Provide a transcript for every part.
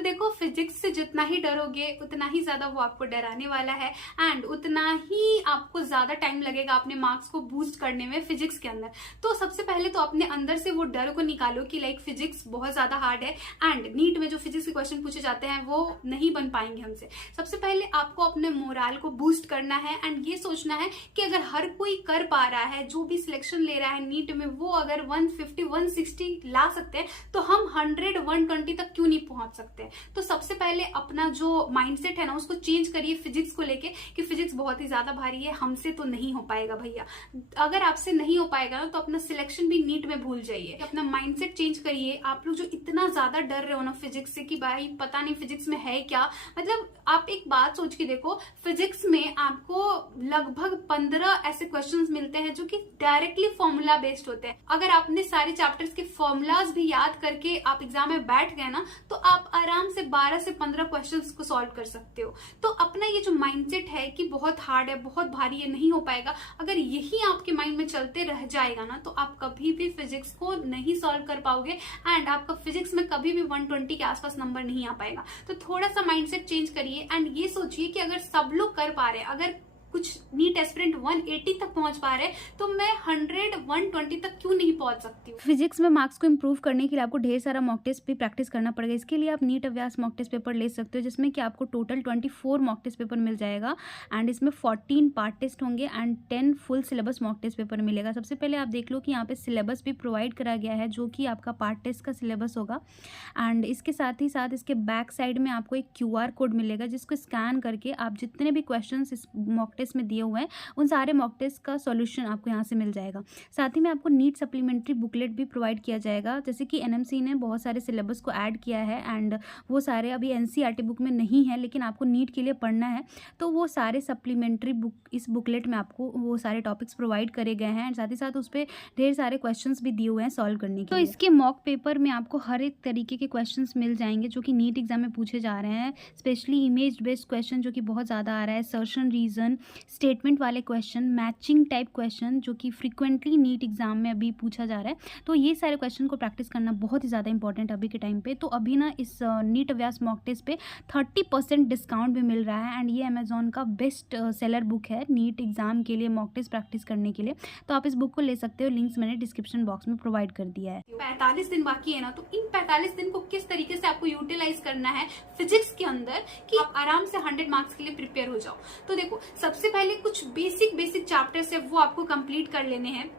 तो देखो, फिजिक्स से जितना ही डरोगे उतना ही ज्यादा वो आपको डराने वाला है एंड उतना ही आपको ज्यादा टाइम लगेगा अपने मार्क्स को बूस्ट करने में फिजिक्स के अंदर। तो सबसे पहले तो अपने अंदर से वो डर को निकालो कि लाइक फिजिक्स बहुत ज्यादा हार्ड है एंड नीट में जो फिजिक्स के क्वेश्चन पूछे जाते हैं वो नहीं बन पाएंगे हमसे। सबसे पहले आपको अपने मोराल को बूस्ट करना है एंड ये सोचना है कि अगर हर कोई कर पा रहा है, जो भी सिलेक्शन ले रहा है नीट में, वो अगर 150 160 ला सकते हैं तो हम 100 120 तक क्यों नहीं पहुंच सकते। तो सबसे पहले अपना जो माइंडसेट है ना उसको चेंज करिए फिजिक्स को लेके कि फिजिक्स बहुत ही ज्यादा भारी है, हमसे तो नहीं हो पाएगा भैया। अगर आपसे नहीं हो पाएगा ना तो अपना सिलेक्शन भी नीट में भूल जाइए, अपना माइंडसेट चेंज करिए। आप लोग जो इतना ज्यादा डर रहे हो ना फिजिक्स से कि भाई पता नहीं फिजिक्स में है क्या, मतलब आप एक बात सोच के देखो, फिजिक्स में आपको लगभग 15 ऐसे क्वेश्चंस मिलते हैं जो कि डायरेक्टली फॉर्मूला बेस्ड होते हैं। अगर आपने सारे चैप्टर्स के फॉर्मूलाज भी याद करके आप एग्जाम में बैठ गए ना तो आप आराम से 12 से 15 क्वेश्चंस को सॉल्व कर सकते हो। तो अपना ये जो माइंडसेट है कि बहुत हार्ड है, बहुत भारी है, नहीं हो पाएगा, अगर यही आपके माइंड में चलते रह जाएगा ना तो आप कभी भी फिजिक्स को नहीं सॉल्व कर पाओगे एंड आपका फिजिक्स में कभी भी 120 के आसपास नंबर नहीं आ पाएगा। तो थोड़ा सा माइंडसेट चेंज करिए एंड ये सोचिए कि अगर सब लोग कर पा रहे हैं, अगर कुछ नीट एस्पिरेंट 180 तक पहुंच पा रहे तो मैं 100 120 तक क्यों नहीं पहुंच सकती हूँ। फिजिक्स में मार्क्स को इम्प्रूव करने के लिए आपको ढेर सारा मॉक टेस्ट भी प्रैक्टिस करना पड़ेगा। इसके लिए आप नीट अभ्यास मॉक टेस्ट पेपर ले सकते हो जिसमें कि आपको टोटल 24 मॉक टेस्ट पेपर मिल जाएगा एंड इसमें 14 पार्ट टेस्ट होंगे and 10 full syllabus mock test paper मिलेगा। सबसे पहले आप देख लो कि यहाँ पे सिलेबस भी प्रोवाइड करा गया है जो कि आपका पार्ट टेस्ट का सिलेबस होगा एंड इसके साथ ही साथ इसके बैक साइड में आपको एक QR कोड मिलेगा जिसको स्कैन करके आप जितने भी क्वेश्चन इस मॉक टेस्ट में दिए हुए हैं उन सारे मॉक टेस्ट का सॉल्यूशन आपको यहाँ से मिल जाएगा। साथ ही में आपको नीट सप्लीमेंट्री बुकलेट भी प्रोवाइड किया जाएगा, जैसे कि NMC ने बहुत सारे सिलेबस को ऐड किया है एंड वो सारे अभी NCERT बुक में नहीं है लेकिन आपको नीट के लिए पढ़ना है तो वो सारे सप्लीमेंट्री बुक इस बुकलेट में आपको वो सारे टॉपिक्स प्रोवाइड करे गए हैं एंड साथ ही साथ उस पर ढेर सारे क्वेश्चन भी दिए हुए हैं सॉल्व करने के लिए। तो इसके मॉक पेपर में आपको हर एक तरीके के क्वेश्चन मिल जाएंगे जो कि नीट एग्जाम में पूछे जा रहे हैं, स्पेशली इमेज बेस्ड क्वेश्चन जो कि बहुत ज़्यादा आ रहा है, सर्शन रीजन, स्टेटमेंट वाले क्वेश्चन, मैचिंग टाइप क्वेश्चन जो कि फ्रीक्वेंटली नीट एग्जाम में अभी पूछा जा रहा है। तो ये सारे क्वेश्चन को प्रैक्टिस करना बहुत ही ज़्यादा इंपॉर्टेंट अभी के टाइम पे। तो अभी ना इस नीट अभ्यास मॉक टेस्ट पे 30% डिस्काउंट भी मिल रहा है एंड ये अमेजोन का बेस्ट सेलर बुक है नीट एग्जाम के लिए मॉक टेस्ट प्रैक्टिस करने के लिए। तो आप इस बुक को ले सकते हो, लिंक्स मैंने डिस्क्रिप्शन बॉक्स में प्रोवाइड कर दिया है। 45 दिन बाकी है ना, तो इन 45 दिन को किस तरीके से आपको यूटिलाइज करना है फिजिक्स के अंदर कि आप आराम से 100 मार्क्स के लिए प्रिपेयर हो जाओ। तो देखो, सबसे पहले कुछ बेसिक चैप्टर्स है वो आपको कंप्लीट कर लेने हैं,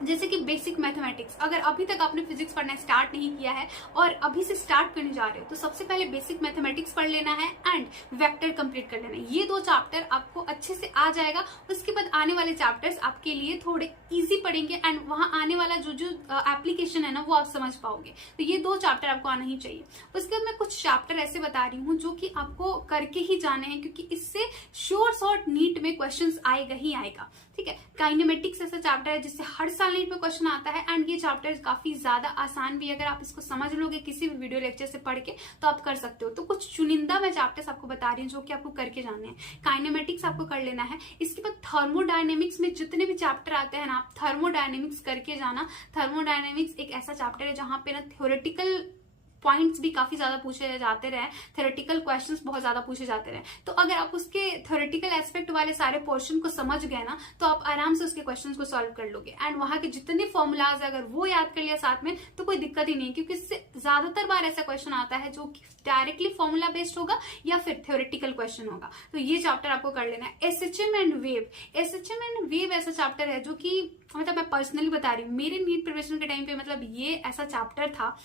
जैसे कि बेसिक मैथमेटिक्स। अगर अभी तक आपने फिजिक्स पढ़ना स्टार्ट नहीं किया है और अभी से स्टार्ट करने जा रहे हो तो सबसे पहले बेसिक मैथमेटिक्स पढ़ लेना है एंड वेक्टर कंप्लीट कर लेना है। ये 2 चैप्टर आपको अच्छे से आ जाएगा। उसके बाद आने वाले चैप्टर्स आपके लिए थोड़े इजी पड़ेंगे एंड वहां आने वाला जो एप्लीकेशन है ना वो आप समझ पाओगे। तो ये 2 चैप्टर आपको आना ही चाहिए। उसके बाद मैं कुछ चैप्टर ऐसे बता रही हूँ जो कि आपको करके ही जाने हैं क्योंकि इससे श्योर शॉर्ट नीट में क्वेश्चन आएगा ही आएगा। ठीक है, काइनेमेटिक्स ऐसा चैप्टर है जिससे हर साल नीट में क्वेश्चन आता है एंड ये चैप्टर काफी ज्यादा आसान भी है। अगर आप इसको समझ लोगे किसी भी वीडियो लेक्चर से पढ़ के तो आप कर सकते हो। तो कुछ चुनिंदा मैं चैप्टर्स आपको बता रही हूँ जो कि आपको करके जाने हैं। काइनेमेटिक्स आपको कर लेना है। इसके बाद थर्मोडायनेमिक्स में जितने भी चैप्टर आते हैं ना आप थर्मोडायनेमिक्स करके जाना। थर्मोडायनेमिक्स एक ऐसा चैप्टर है जहां पे ना थ्योरेटिकल पॉइंट्स भी काफी ज्यादा पूछे जाते रहे, थ्योरेटिकल क्वेश्चंस बहुत ज्यादा पूछे जाते रहे। तो अगर आप उसके थ्योरेटिकल एस्पेक्ट वाले सारे पोर्शन को समझ गए ना तो आप आराम से उसके क्वेश्चंस को सॉल्व कर लोगे एंड वहां के जितने फॉर्मूलाज है अगर वो याद कर लिया साथ में तो कोई दिक्कत ही नहीं, क्योंकि इससे ज्यादातर बार ऐसा क्वेश्चन आता है जो डायरेक्टली फॉर्मूला बेस्ड होगा या फिर थ्योरेटिकल क्वेश्चन होगा। तो ये चैप्टर आपको कर लेना है। एसएचएम एंड वेव ऐसा चैप्टर है जो कि मतलब मैं पर्सनली बता रही हूँ, मेरे नीट प्रिपरेशन के टाइम पे मतलब ये ऐसा चैप्टर था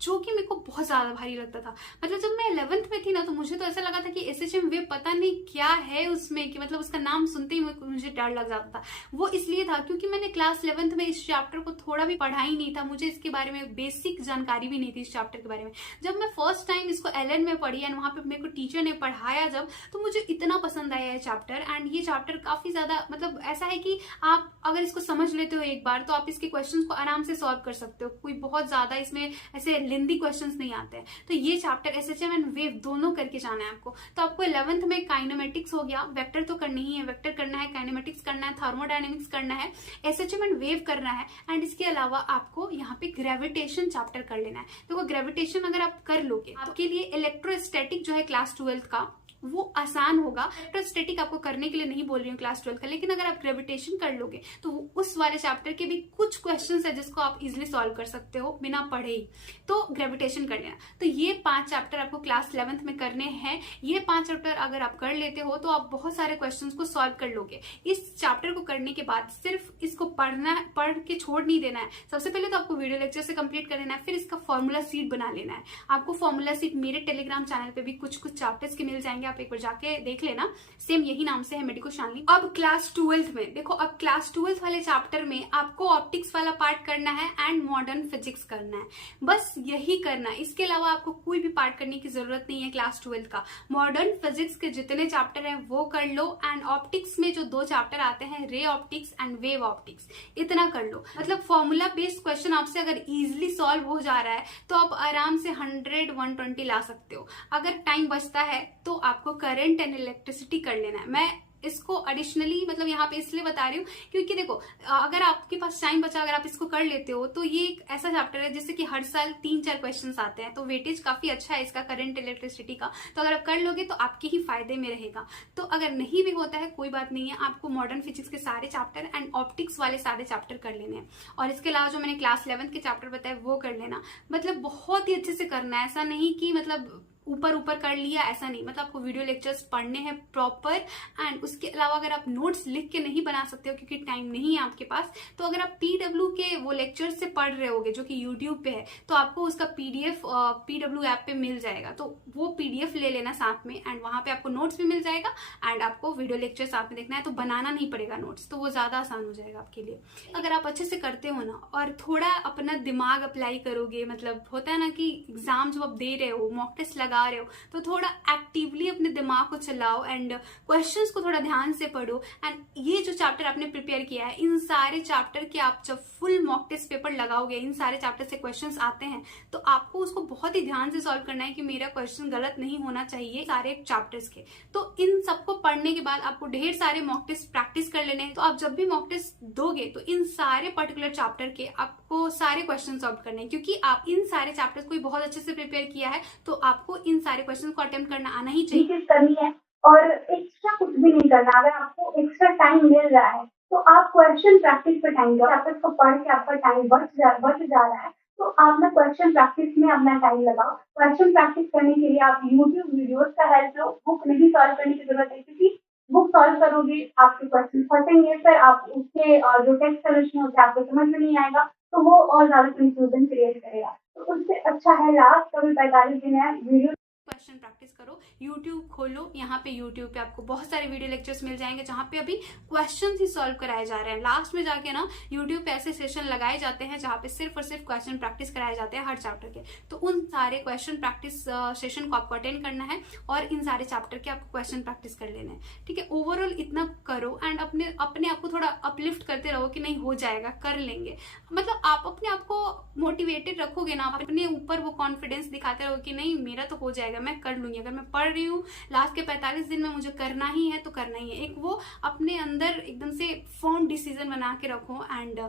जो कि मेरे को बहुत ज्यादा भारी लगता था। मतलब जब मैं 11th में थी ना तो मुझे तो ऐसा लगा था कि एसएचएम वेव पता नहीं क्या है उसमें, कि मतलब उसका नाम सुनते ही मुझे डर लग जाता था। वो इसलिए था क्योंकि मैंने क्लास 11th में इस चैप्टर को थोड़ा भी पढ़ा ही नहीं था, मुझे इसके बारे में बेसिक जानकारी भी नहीं थी इस चैप्टर के बारे में। जब मैं फर्स्ट टाइम इसको LN में पढ़ी एंड वहां पे मेरे को टीचर ने पढ़ाया जब, तो मुझे इतना पसंद आया ये चैप्टर। एंड ये चैप्टर काफी ज्यादा मतलब ऐसा है कि आप अगर इसको समझ लेते हो एक बार तो आप इसके क्वेश्चंस को आराम से सॉल्व कर सकते हो। कोई बहुत ज्यादा इसमें ऐसे लेंदी क्वेश्चन क्वेश्चंस नहीं आते हैं। तो ये चैप्टर एसएचएम एंड वेव दोनों करके जाना है आपको। तो आपको 11th में काइनेमेटिक्स हो गया, वेक्टर तो करनी ही है, वेक्टर करना है, काइनेमेटिक्स करना है, थर्मोडायनेमिक्स करना है, एसएचएम एंड वेव करना है, एंड इसके अलावा आपको यहाँ पे ग्रेविटेशन चैप्टर कर लेना है। देखो ग्रेविटेशन अगर आप कर लोगे आपके लिए इलेक्ट्रोस्टैटिक जो है क्लास 12th का वो आसान होगा। इलेक्ट्रोस्टैटिक आपको करने के लिए नहीं बोल रही हूँ क्लास 12 का, लेकिन अगर आप ग्रेविटेशन कर लोगे तो उस वाले चैप्टर के भी कुछ क्वेश्चंस है जिसको आप इजिली सॉल्व कर सकते हो बिना पढ़े ही। तो ग्रेविटेशन कर लेना। तो ये 5 चैप्टर आपको क्लास 11th में करने हैं। ये 5 चैप्टर अगर आप कर लेते हो तो आप बहुत सारे क्वेश्चंस को सॉल्व कर लोगे। इस चैप्टर को करने के बाद सिर्फ इसको पढ़ के छोड़ नहीं देना है। सबसे पहले तो आपको वीडियो लेक्चर से कंप्लीट कर लेना है, फिर इसका फॉर्मूला सीट बना लेना है। आपको फॉर्मूला सीट मेरे टेलीग्राम चैनल पे भी कुछ चैप्टर्स के मिल जाएंगे, आप एक बार जाके देख लेना। सेम यही नाम से है मेडिको शालिनी। अब क्लास 12th में देखो, अब क्लास 12th वाले चैप्टर में आपको ऑप्टिक्स वाला पार्ट करना है एंड मॉडर्न फिजिक्स करना है, बस यही करना है। इसके अलावा आपको कोई भी पार्ट करने की जरूरत नहीं है क्लास 12th का। मॉडर्न फिजिक्स के जितने चैप्टर हैं वो कर लो, एंड ऑप्टिक्स में जो 2 चैप्टर आते हैं ray optics and wave optics, इतना कर लो। मतलब फॉर्मूला बेस्ड क्वेश्चन आपसे अगर इजिली सॉल्व हो जा रहा है तो आप आराम से 100-120 ला सकते हो। अगर टाइम बचता है तो आपको करंट एंड इलेक्ट्रिसिटी कर लेना है। मैं इसको एडिशनली मतलब यहाँ पे इसलिए बता रही हूँ क्योंकि देखो अगर आपके पास टाइम बचा, अगर आप इसको कर लेते हो तो ये एक ऐसा चैप्टर है जिससे कि हर साल 3-4 क्वेश्चंस आते हैं, तो वेटेज काफी अच्छा है इसका करंट इलेक्ट्रिसिटी का। तो अगर आप कर लोगे तो आपके ही फायदे में रहेगा। तो अगर नहीं भी होता है कोई बात नहीं है, आपको मॉडर्न फिजिक्स के सारे चैप्टर एंड ऑप्टिक्स वाले सारे चैप्टर कर लेने हैं, और इसके अलावा जो मैंने क्लास 11th के चैप्टर बताए वो कर लेना। मतलब बहुत ही अच्छे से करना है, ऐसा नहीं कि मतलब ऊपर कर लिया, ऐसा नहीं। मतलब आपको वीडियो लेक्चर्स पढ़ने हैं प्रॉपर, एंड उसके अलावा अगर आप नोट्स लिख के नहीं बना सकते हो क्योंकि टाइम नहीं है आपके पास, तो अगर आप पीडब्ल्यू के वो लेक्चर्स से पढ़ रहे होगे जो कि यूट्यूब पे है, तो आपको उसका पीडीएफ पीडब्ल्यू ऐप पे मिल जाएगा। तो वो पीडीएफ ले लेना साथ में, एंड वहां पे आपको नोट्स भी मिल जाएगा, एंड आपको वीडियो लेक्चर साथ में देखना है तो बनाना नहीं पड़ेगा नोट्स, तो वो ज्यादा आसान हो जाएगा आपके लिए। अगर आप अच्छे से करते हो ना और थोड़ा अपना दिमाग अप्लाई करोगे, मतलब होता है ना कि एग्जाम जब आप दे रहे हो, मॉक टेस्ट लगा रहे हो, तो थोड़ा एक्टिवली अपने दिमाग को चलाओ एंड क्वेश्चंस को थोड़ा ध्यान से पढ़ो। एंड ये जो चैप्टर आपने प्रिपेयर किया है, इन सारे चैप्टर के आप जब फुल मॉक टेस्ट पेपर लगाओगे, इन सारे चैप्टर से क्वेश्चंस आते हैं, तो आपको उसको बहुत ही ध्यान से सॉल्व करना है कि मेरा क्वेश्चन गलत नहीं होना चाहिए सारे चैप्टर्स के। तो इन सबको पढ़ने के बाद आपको ढेर सारे मॉक टेस्ट प्रैक्टिस कर लेने हैं। तो आप जब भी मॉक टेस्ट दोगे तो इन सारे पर्टिकुलर चैप्टर के आपको सारे क्वेश्चन सॉल्व करने हैं, क्योंकि आप इन सारे चैप्टर्स को बहुत अच्छे से प्रिपेयर किया है, तो आपको इन सारे क्वेश्चन को अटेम्प्ट करना आना ही चाहिए। करनी है और एक्स्ट्रा कुछ भी नहीं करना। अगर आपको एक्स्ट्रा टाइम मिल रहा है तो आप क्वेश्चन प्रैक्टिस पे टाइम दो। आप इसको पढ़ के आपका टाइम बच जा रहा है तो आप ना क्वेश्चन प्रैक्टिस में अपना टाइम लगाओ। क्वेश्चन प्रैक्टिस करने के लिए आप यूट्यूब वीडियोस का हेल्प लो। बुक नहीं सॉल्व करने की जरूरत है, क्योंकि बुक सॉल्व करोगे आपके क्वेश्चन फंसेंगे, फिर आप उसके जो टेक्स्ट सोल्यूशन होता है आपको समझ में नहीं आएगा, तो वो और ज्यादा कंफ्यूजन क्रिएट करेगा। तो उससे अच्छा है लास्ट कभी 45 दिन है वीडियो क्वेश्चन प्रैक्टिस करो। यूट्यूब खोलो, यहाँ पे यूट्यूब पे आपको बहुत सारे वीडियो लेक्चर्स मिल जाएंगे जहाँ पे अभी क्वेश्चन ही सॉल्व कराए जा रहे हैं। लास्ट में जाके ना यूट्यूब पे ऐसे सेशन लगाए जाते हैं जहाँ पे सिर्फ और सिर्फ क्वेश्चन प्रैक्टिस कराए जाते हैं हर चैप्टर के। तो उन सारे क्वेश्चन प्रैक्टिस सेशन को आपको अटेंड करना है और इन सारे चैप्टर के आपको क्वेश्चन प्रैक्टिस कर लेना है, ठीक है। ओवरऑल इतना करो एंड अपने आप को थोड़ा अपलिफ्ट करते रहो कि नहीं हो जाएगा, कर लेंगे। मतलब आप अपने आप को मोटिवेटेड रखोगे ना, अपने ऊपर वो कॉन्फिडेंस दिखाते रहो कि नहीं मेरा तो हो जाएगा, मैं कर लूंगी। अगर मैं पढ़ रही हूँ लास्ट के 45 दिन में मुझे करना ही है तो करना ही है। एक वो अपने अंदर एकदम से फर्म डिसीजन बना के रखो एंड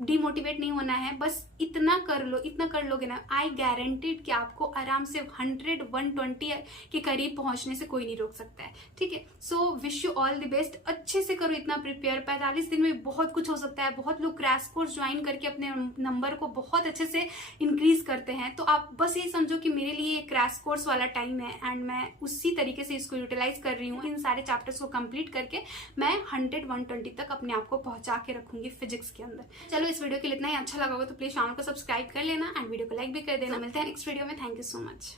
डिमोटिवेट नहीं होना है। बस इतना कर लो, इतना कर लोगे ना, आई गारंटीड कि आपको आराम से 100-120 के करीब पहुंचने से कोई नहीं रोक सकता है, ठीक है। So wish you all the best. अच्छे से करो इतना प्रिपेयर। 45 दिन में बहुत कुछ हो सकता है। बहुत लोग क्रैश कोर्स ज्वाइन करके अपने नंबर को बहुत अच्छे से इंक्रीज करते हैं। तो आप बस ये समझो कि मेरे लिए क्रैश कोर्स वाला टाइम है एंड मैं उसी तरीके से इसको यूटिलाइज कर रही हूँ। इन सारे चैप्टर्स को कंप्लीट करके मैं 100-120 तक अपने आप को पहुंचा के रखूंगी फिजिक्स के अंदर। चलो इस वीडियो के लिए इतना ही। अच्छा लगा होगा तो प्लीज चैनल को सब्सक्राइब कर लेना एंड वीडियो को लाइक भी कर देना। मिलते हैं नेक्स्ट वीडियो में। Thank you so much.